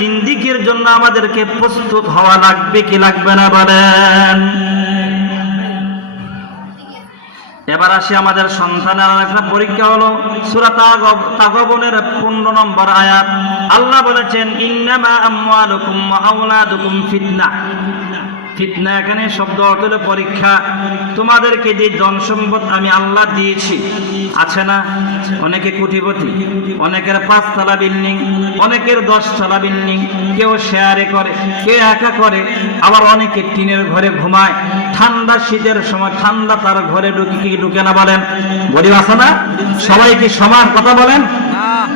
জিন্দিগির জন্য আমাদেরকে প্রস্তুত হওয়া লাগবে কি লাগবে না বলেন। এবার আসি আমাদের সন্তানের একটা পরীক্ষা হলো সূরা তাগাবুনের 15 নম্বর আয়াত। আল্লাহ বলেছেন ইন্নামা আমওয়ালুকুম ওয়া আওলাদুকুম ফিতনা। ফিতনা এখানে শব্দ অর্থ হলো পরীক্ষা। তোমাদেরকে যে ধন সম্পদ আমি আল্লাহ দিয়েছি আছে না, অনেকে কোটিপতি, অনেকের 5 তলা বিল্ডিং, অনেকের 10 তলা বিল্ডিং, কেউ শেয়ারে করে, কেউ একা করে, আবার অনেকে টিনের ঘরে ঘুমায়। ঠান্ডা শীতের সময় ঠান্ডা তার ঘরে ঢুকে না বলেন? গরিব আছে না? সবাই কি সমান? কথা বলেন।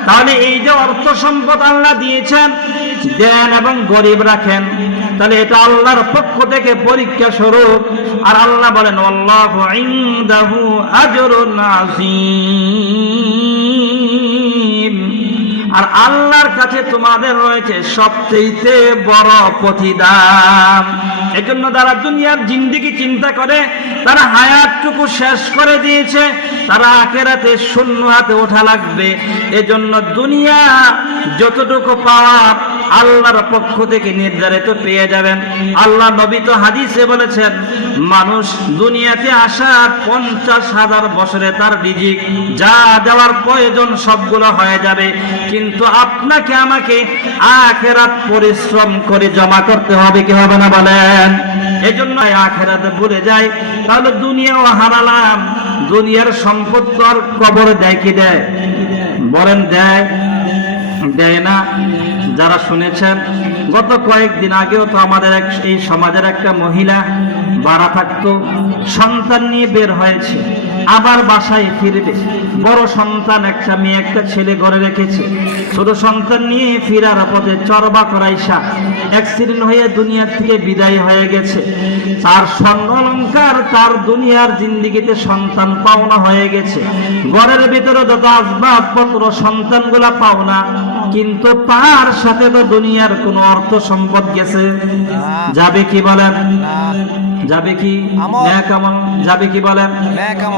তাহলে এই যে অর্থ সম্পদ আল্লাহ দিয়েছেন, দেন এবং গরিব রাখেন, তাহলে এটা আল্লাহর পক্ষ থেকে পরীক্ষা স্বরূপ। আর আল্লাহ বলেন আল্লাহু ইনদাহু আজরুন আযীম। আর আল্লাহর কাছে তোমাদের রয়েছে সবচেয়ে বড় প্রতিদান। এজন্য যারা দুনিয়ার জিন্দেগি চিন্তা করে, তারা হায়াতটুকু শেষ করে দিয়েছে, তারা আখিরাতে শূন্য হাতে ওঠা লাগবে। এজন্য দুনিয়া যতটুকু পাওয়ার আল্লাহর পক্ষ থেকে নির্ধারিত পেয়ে যাবেন। আল্লাহ নবী তো হাদিসে বলেছেন, মানুষ দুনিয়াতে আসা 50,000 বছরে তার রিজিক যা দেওয়ার প্রয়োজন সবগুলো হয়ে যাবে, কিন্তু আপনাকে আমাকে আখিরাত পরিশ্রম করে জমা করতে হবে, কি হবে না বলেন? এজন্য আখিরাতে ভুলে যাই, তাহলে দুনিয়াও হারালাম। দুনিয়ার সম্পদ তো আর কবরে দেয় কি দেয় বলেন? দেয় না। যারা শুনেছেন, গত কয়েকদিন আগেও তো আমাদের এই সমাজের একটা মহিলা ভাড়া থাকতো, সন্তান নিয়ে বের হয়েছে, আবার বাসায় ফিরবে। বড় সন্তান, একটা মেয়ে একটা ছেলে ঘরে রেখেছে। ছোট সন্তান নিয়ে ফিরার পথে চরবা করাইসা অ্যাক্সিডেন্ট হয়ে দুনিয়ার থেকে বিদায় হয়ে গেছে। তার স্বর্ণ অলংকার, তার দুনিয়ার জিন্দিগিতে সন্তান পাওনা হয়ে গেছে। ঘরের ভিতরে যত আসবাবপত্র সন্তানগুলা পাওনা, কিন্তু তার সাথে তো দুনিয়ার কোন অর্থ সম্পদ গেছে। যাবে কি বলেন? যাবে কি? নেকামল যাবে কি বলেন?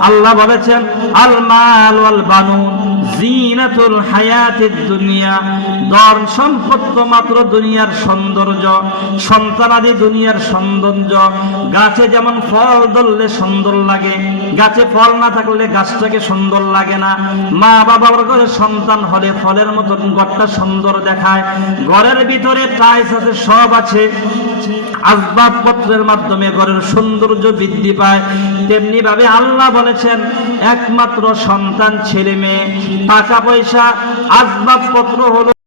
আল্লাহ বলেছেন আল মাল ওয়াল বানুন জিনাতুল হায়াতিদ দুনিয়া। ধন সম্পদ তো মাত্র দুনিয়ার সৌন্দর্য, সন্তানাদি দুনিয়ার সৌন্দর্য। গাছে যেমন ফল ধরলে সুন্দর লাগে, গাছে ফল না থাকলে গাছটাকে সুন্দর লাগে না। মা বাবার ঘরে সন্তান হলে ফলের মতন ঘরটা সুন্দর দেখায়। ঘরের ভিতরে টাইলস আছে, সব আছে, আসবাবপত্রের মাধ্যমে ঘরের সৌন্দর্য বৃদ্ধি পায়। তেমনি ভাবে আল্লাহ বলেছেন একমাত্র সন্তান, ছেলে মেয়ে, টাকা পয়সা, আসবাবপত্র হলো